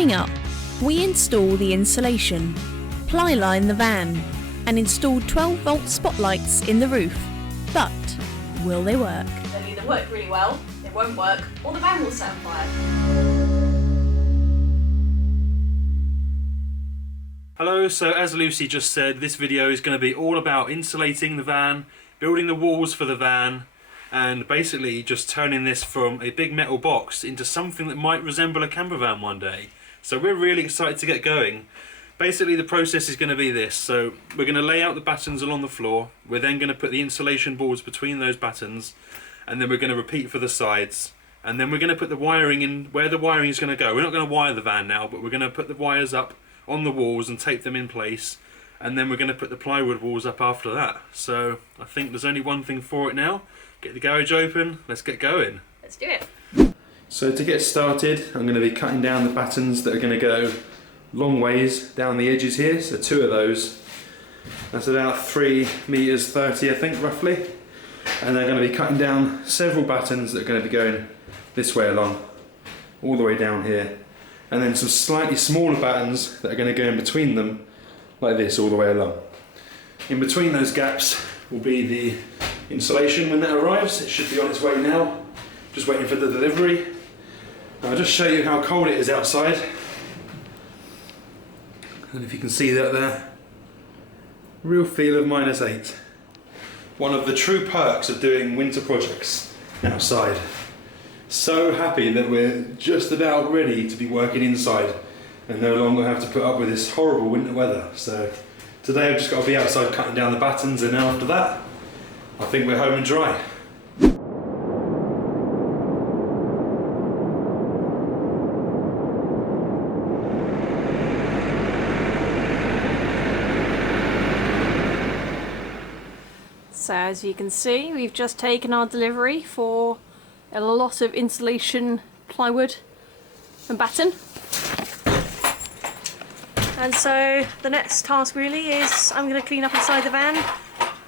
Coming up, we install the insulation, ply-line the van, and install 12-volt spotlights in the roof. But will they work? They'll either work really well, they won't work, or the van will set on fire. Hello, so as Lucy just said, this video is going to be all about insulating the van, building the walls for the van, and basically just turning this from a big metal box into something that might resemble a camper van one day. So we're really excited to get going. Basically the process is going to be this. So we're going to lay out the battens along the floor, we're then going to put the insulation boards between those battens, and then we're going to repeat for the sides, and then we're going to put the wiring in where the wiring is going to go. We're not going to wire the van now, but we're going to put the wires up on the walls and tape them in place, and then we're going to put the plywood walls up after that. So I think there's only one thing for it now. Get the garage open, let's get going. Let's do it. So to get started, I'm going to be cutting down the battens that are going to go long ways down the edges here. So 2 of those. That's about 3.30 meters, I think, roughly. And they're going to be cutting down several battens that are going to be going this way along, all the way down here. And then some slightly smaller battens that are going to go in between them, like this, all the way along. In between those gaps will be the insulation when that arrives. It should be on its way now, just waiting for the delivery. I'll just show you how cold it is outside. And if you can see that there, real feel of -8. One of the true perks of doing winter projects outside. So happy that we're just about ready to be working inside and no longer have to put up with this horrible winter weather. So today I've just got to be outside cutting down the battens, and after that I think we're home and dry. So as you can see, we've just taken our delivery for a lot of insulation, plywood and batten. And so the next task really is I'm going to clean up inside the van.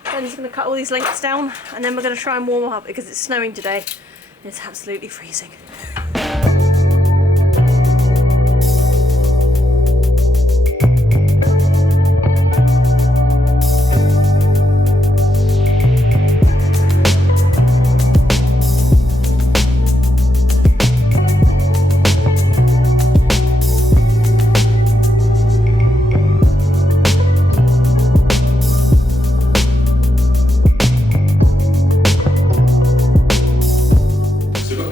Ben's going to cut all these lengths down, and then we're going to try and warm up because it's snowing today and it's absolutely freezing.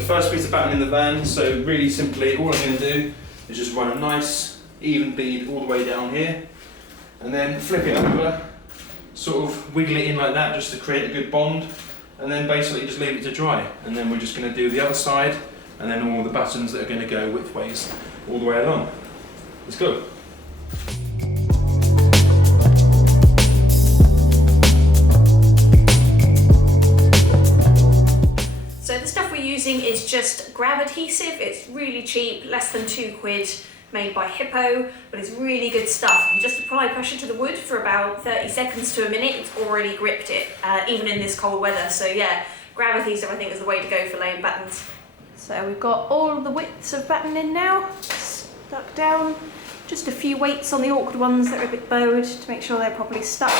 First piece of batten in the van, so really simply all I'm going to do is just run a nice even bead all the way down here, and then flip it over, sort of wiggle it in like that just to create a good bond, and then basically just leave it to dry. And then we're just going to do the other side, and then all the battens that are going to go widthways all the way along. Let's go. So the stuff we're using is just grab adhesive. It's really cheap, less than £2, made by Hippo, but it's really good stuff. You just apply pressure to the wood for about 30 seconds to a minute. It's already gripped it, even in this cold weather. So yeah, grab adhesive I think is the way to go for laying battens. So we've got all of the widths of batten in now, stuck down. Just a few weights on the awkward ones that are a bit bowed to make sure they're properly stuck.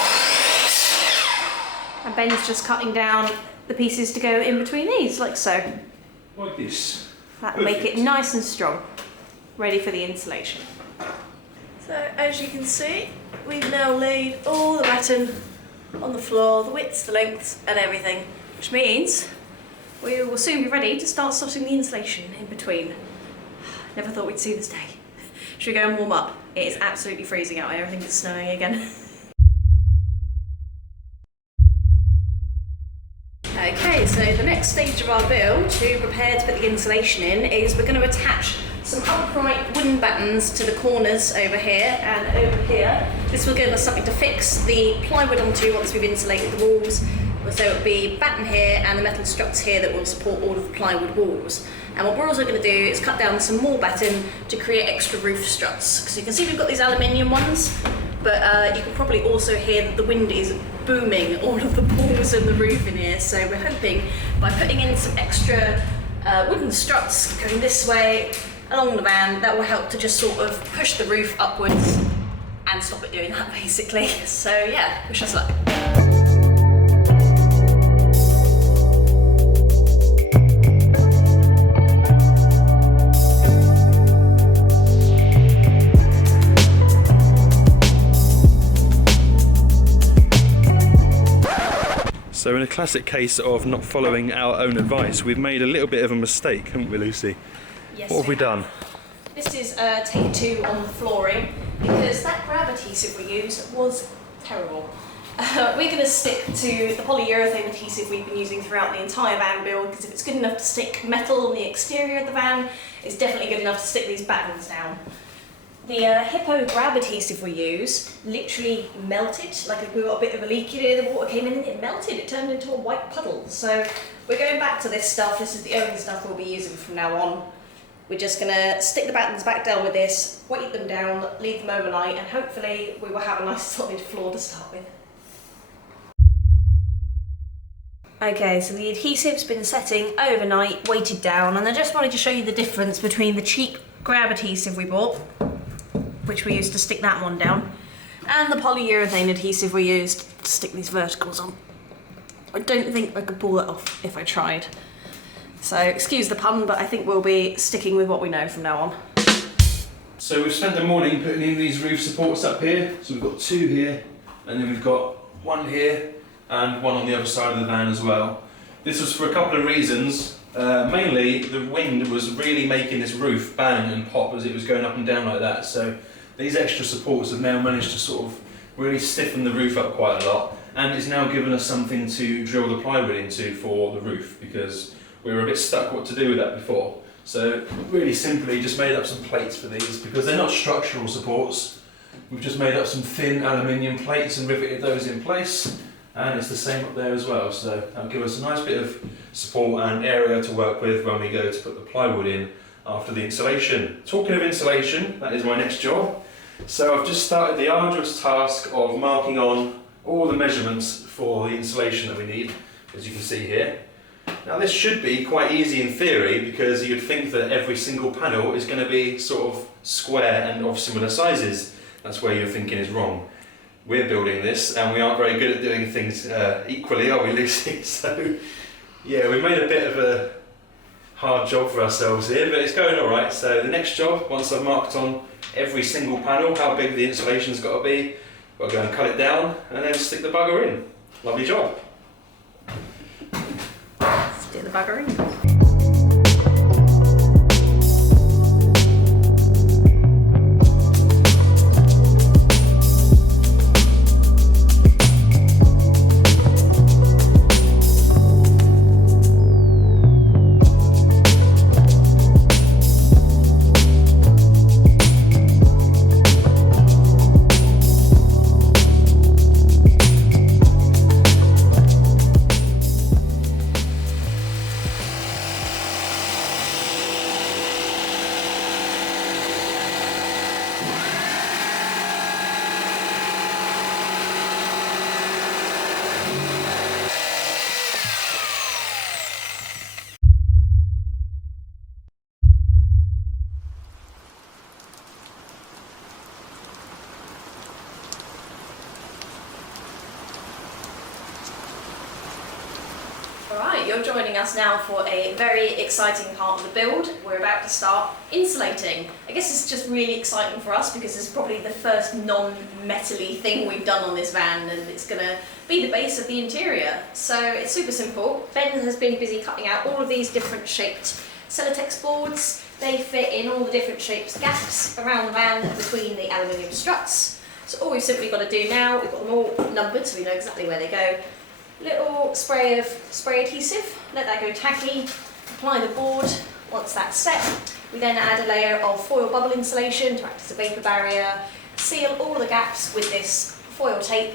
And Ben's just cutting down the pieces to go in between these, like so. Like this. That'll make it nice and strong, ready for the insulation. So as you can see, we've now laid all the batten on the floor, the widths, the lengths and everything, which means we will soon be ready to start slotting the insulation in between. Never thought we'd see this day. Should we go and warm up? It is absolutely freezing out here, I think it's snowing again. Okay, so the next stage of our build to prepare to put the insulation in is we're going to attach some upright wooden battens to the corners over here and over here. This will give us something to fix the plywood onto once we've insulated the walls. So it'll be batten here and the metal struts here that will support all of the plywood walls. And what we're also going to do is cut down some more batten to create extra roof struts. So you can see we've got these aluminium ones, but you can probably also hear that the wind is booming all of the walls and the roof in here. So we're hoping by putting in some extra wooden struts going this way along the van that will help to just sort of push the roof upwards and stop it doing that basically. So yeah, wish us luck. So in a classic case of not following our own advice, we've made a little bit of a mistake, haven't we, Lucy? Yes, What have we done? This is take 2 on the flooring, because that grab adhesive we used was terrible. We're going to stick to the polyurethane adhesive we've been using throughout the entire van build, because if it's good enough to stick metal on the exterior of the van, it's definitely good enough to stick these battens down. The Hippo grab adhesive we use literally melted, like if we got a bit of a leak here, the water came in and it melted, it turned into a white puddle. So we're going back to this stuff. This is the only stuff we'll be using from now on. We're just going to stick the battens back down with this, weight them down, leave them overnight, and hopefully we will have a nice solid floor to start with. Okay, so the adhesive's been setting overnight, weighted down, and I just wanted to show you the difference between the cheap grab adhesive we bought, which we used to stick that one down, and the polyurethane adhesive we used to stick these verticals on. I don't think I could pull that off if I tried. So excuse the pun, but I think we'll be sticking with what we know from now on. So we've spent the morning putting in these roof supports up here. So we've got 2 here, and then we've got 1 here, and 1 on the other side of the van as well. This was for a couple of reasons. Mainly, the wind was really making this roof bang and pop as it was going up and down like that. So these extra supports have now managed to sort of really stiffen the roof up quite a lot, and it's now given us something to drill the plywood into for the roof, because we were a bit stuck what to do with that before. So really simply just made up some plates for these, because they're not structural supports. We've just made up some thin aluminium plates and riveted those in place, and it's the same up there as well. So that'll give us a nice bit of support and area to work with when we go to put the plywood in after the insulation. Talking of insulation, that is my next job. So I've just started the arduous task of marking on all the measurements for the insulation that we need, as you can see here. Now this should be quite easy in theory, because you'd think that every single panel is going to be sort of square and of similar sizes. That's where your thinking is wrong. We're building this and we aren't very good at doing things equally, are we, Lucy? So yeah, we made a bit of a hard job for ourselves here, but it's going alright. So the next job, once I've marked on every single panel how big the insulation's got to be, got to go and cut it down and then stick the bugger in. Lovely job. Let's do the bugger in. Alright, you're joining us now for a very exciting part of the build. We're about to start insulating. I guess it's just really exciting for us because it's probably the first non-metal-y thing we've done on this van, and it's going to be the base of the interior. So it's super simple. Ben has been busy cutting out all of these different shaped celotex boards. They fit in all the different shapes, gaps around the van between the aluminium struts. So all we've simply got to do now, we've got them all numbered so we know exactly where they go. Little spray of spray adhesive, let that go tacky, apply the board. Once that's set, we then add a layer of foil bubble insulation to act as a vapour barrier, seal all the gaps with this foil tape,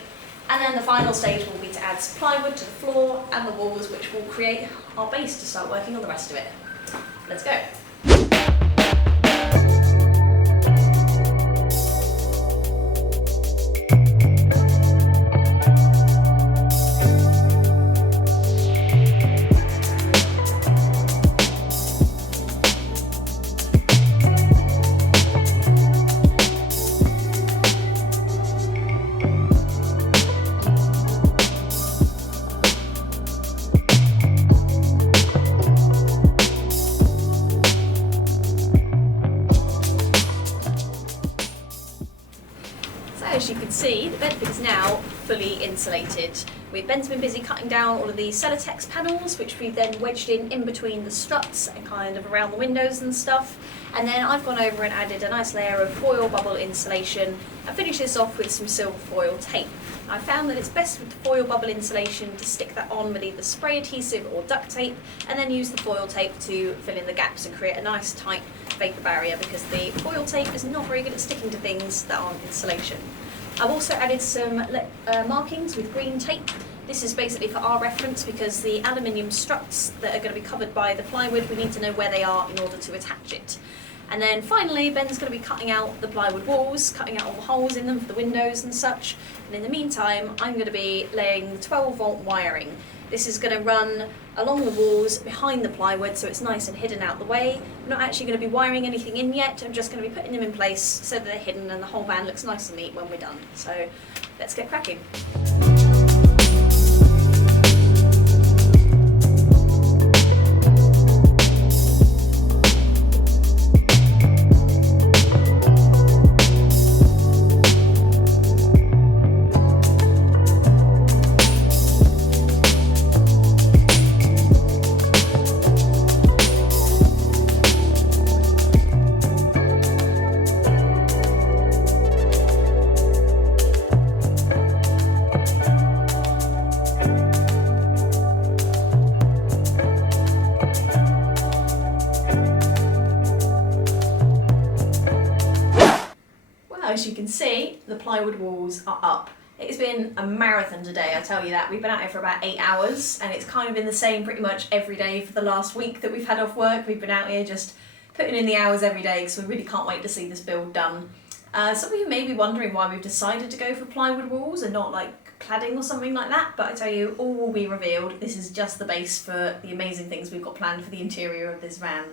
and then the final stage will be to add some plywood to the floor and the walls, which will create our base to start working on the rest of it. Let's go. insulated. Ben's been busy cutting down all of the celotex panels, which we've then wedged in between the struts and kind of around the windows and stuff. And then I've gone over and added a nice layer of foil bubble insulation and finished this off with some silver foil tape. I found that it's best with the foil bubble insulation to stick that on with either spray adhesive or duct tape, and then use the foil tape to fill in the gaps and create a nice tight vapour barrier, because the foil tape is not very good at sticking to things that aren't insulation. I've also added some markings with green tape. This is basically for our reference, because the aluminium struts that are going to be covered by the plywood, we need to know where they are in order to attach it. And then finally, Ben's going to be cutting out the plywood walls, cutting out all the holes in them for the windows and such. And in the meantime, I'm going to be laying 12-volt wiring. This is going to run along the walls behind the plywood, so it's nice and hidden out the way. I'm not actually going to be wiring anything in yet. I'm just going to be putting them in place so that they're hidden and the whole van looks nice and neat when we're done. So let's get cracking. As you can see, the plywood walls are up. It's been a marathon today, I tell you that. We've been out here for about 8 hours, and it's kind of been the same pretty much every day for the last week that we've had off work. We've been out here just putting in the hours every day, because we really can't wait to see this build done. Some of you may be wondering why we've decided to go for plywood walls and not like cladding or something like that, but I tell you, all will be revealed. This is just the base for the amazing things we've got planned for the interior of this van.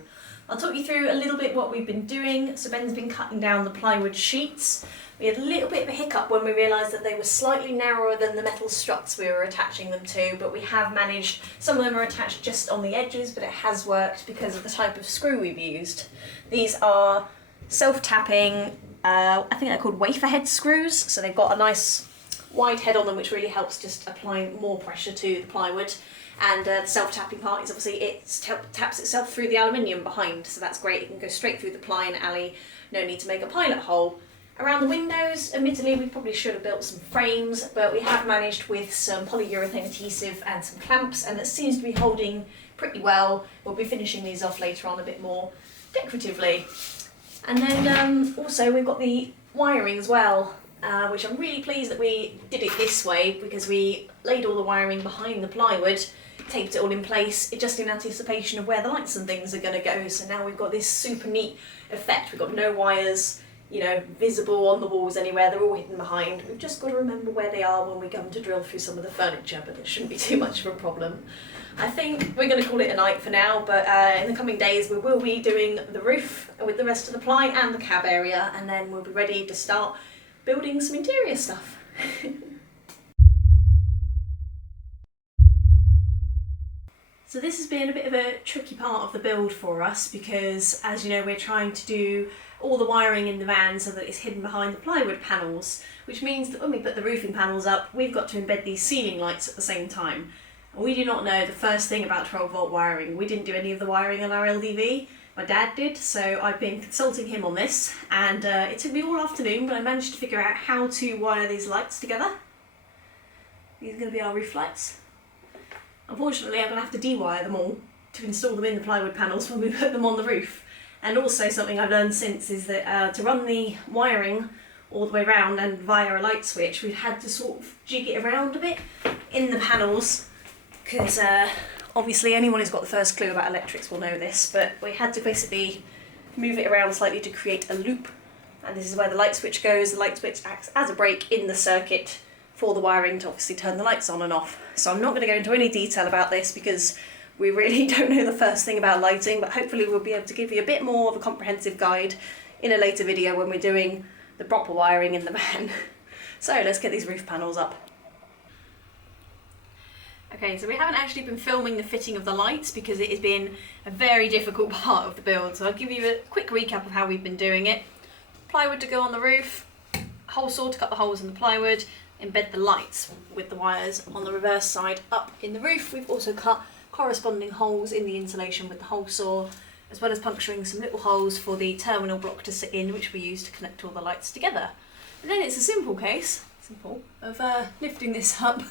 I'll talk you through a little bit what we've been doing. So Ben's been cutting down the plywood sheets. We had a little bit of a hiccup when we realised that they were slightly narrower than the metal struts we were attaching them to, but we have managed, some of them are attached just on the edges, but it has worked because of the type of screw we've used. These are self-tapping, I think they're called wafer head screws, so they've got a nice wide head on them, which really helps just apply more pressure to the plywood. And the self-tapping part is obviously it taps itself through the aluminium behind, so that's great. It can go straight through the ply and alley, no need to make a pilot hole. Around the windows, admittedly we probably should have built some frames, but we have managed with some polyurethane adhesive and some clamps, and that seems to be holding pretty well. We'll be finishing these off later on a bit more decoratively. And then also we've got the wiring as well, which I'm really pleased that we did it this way, because we laid all the wiring behind the plywood, taped it all in place, just in anticipation of where the lights and things are going to go. So now we've got this super neat effect. We've got no wires, you know, visible on the walls anywhere. They're all hidden behind. We've just got to remember where they are when we come to drill through some of the furniture, but it shouldn't be too much of a problem. I think we're going to call it a night for now, but in the coming days we will be doing the roof with the rest of the ply and the cab area, and then we'll be ready to start building some interior stuff. So this has been a bit of a tricky part of the build for us, because as you know, we're trying to do all the wiring in the van so that it's hidden behind the plywood panels, which means that when we put the roofing panels up, we've got to embed these ceiling lights at the same time. And we do not know the first thing about 12-volt wiring. We didn't do any of the wiring on our LDV. My dad did, so I've been consulting him on this, and it took me all afternoon, but I managed to figure out how to wire these lights together. These are going to be our roof lights. Unfortunately, I'm going to have to de-wire them all to install them in the plywood panels when we put them on the roof. And also something I've learned since is that to run the wiring all the way around and via a light switch, we've had to sort of jig it around a bit in the panels, because obviously anyone who's got the first clue about electrics will know this, but we had to basically move it around slightly to create a loop, and this is where the light switch goes. The light switch acts as a brake in the circuit for the wiring to obviously turn the lights on and off. So I'm not going to go into any detail about this because we really don't know the first thing about lighting, but hopefully we'll be able to give you a bit more of a comprehensive guide in a later video when we're doing the proper wiring in the van. So let's get these roof panels up. Okay, so we haven't actually been filming the fitting of the lights because it has been a very difficult part of the build, so I'll give you a quick recap of how we've been doing it. Plywood to go on the roof, hole saw to cut the holes in the plywood, embed the lights with the wires on the reverse side up in the roof. We've also cut corresponding holes in the insulation with the hole saw, as well as puncturing some little holes for the terminal block to sit in, which we use to connect all the lights together. And then it's a simple case, of lifting this up,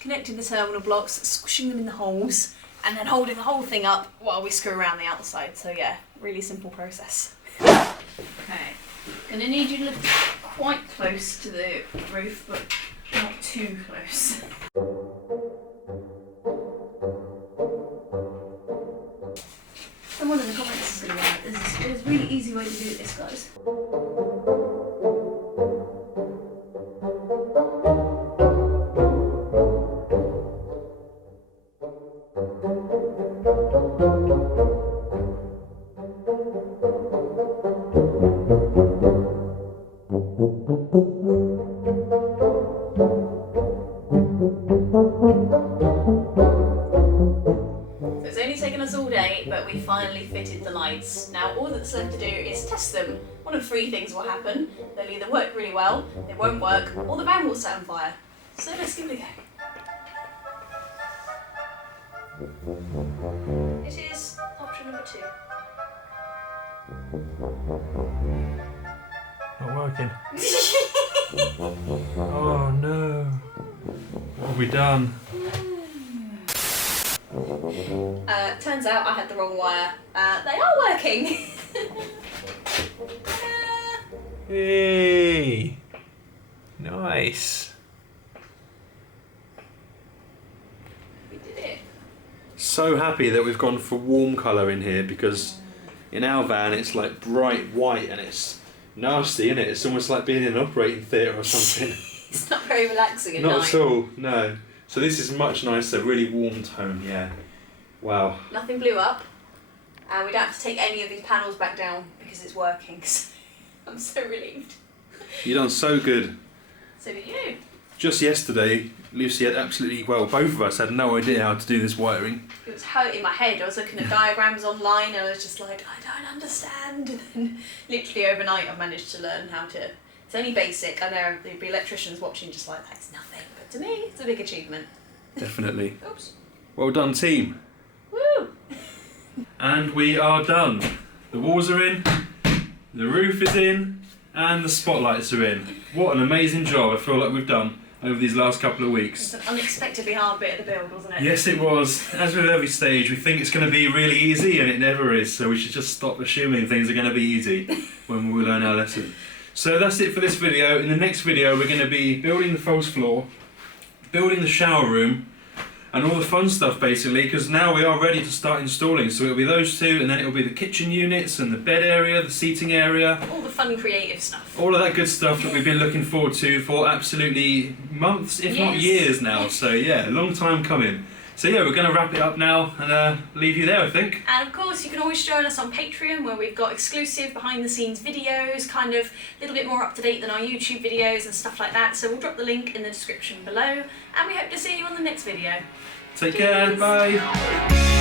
connecting the terminal blocks, squishing them in the holes, and then holding the whole thing up while we screw around the outside. So yeah, really simple process. Okay, gonna need you to lift it quite close to the roof, but not too close. Someone in the comments is going to be like, there's a really easy way to do this, guys. But we finally fitted the lights. Now all that's left to do is test them. One of three things will happen. They'll either work really well, they won't work, or the van will set on fire. So let's give it a go. This is option number 2. Not working. Oh no. What have we done? Turns out I had the wrong wire. They are working! Hey! Nice. We did it. So happy that we've gone for warm colour in here, because in our van it's like bright white and it's nasty, isn't it? It's almost like being in an operating theatre or something. It's not very relaxing at night. Not at all, no. So this is much nicer, really warm tone, yeah. Wow. Nothing blew up, and we don't have to take any of these panels back down because it's working. I'm so relieved. You've done so good. So did you. Just yesterday, Lucy had absolutely, well, both of us had no idea how to do this wiring. It was hurting my head. I was looking at diagrams online and I was just like, I don't understand. And then literally overnight I managed to learn how to. It's only basic. I know there'd be electricians watching just like, that's nothing. But to me, it's a big achievement. Definitely. Oops. Well done, team. Woo! And we are done. The walls are in, the roof is in, and the spotlights are in. What an amazing job I feel like we've done over these last couple of weeks. It's an unexpectedly hard bit of the build, wasn't it? Yes, it was. As with every stage, we think it's going to be really easy, and it never is. So we should just stop assuming things are going to be easy when we learn our lesson. So that's it for this video. In the next video, we're going to be building the false floor, building the shower room, and all the fun stuff basically, because now we are ready to start installing. So it'll be those two, and then it'll be the kitchen units and the bed area, the seating area. All the fun creative stuff. All of that good stuff that we've been looking forward to for absolutely months, if not years now. So yeah, a long time coming. So yeah, we're going to wrap it up now and leave you there, I think. And of course, you can always join us on Patreon, where we've got exclusive behind-the-scenes videos, kind of a little bit more up-to-date than our YouTube videos and stuff like that. So we'll drop the link in the description below, and we hope to see you on the next video. Take care, bye.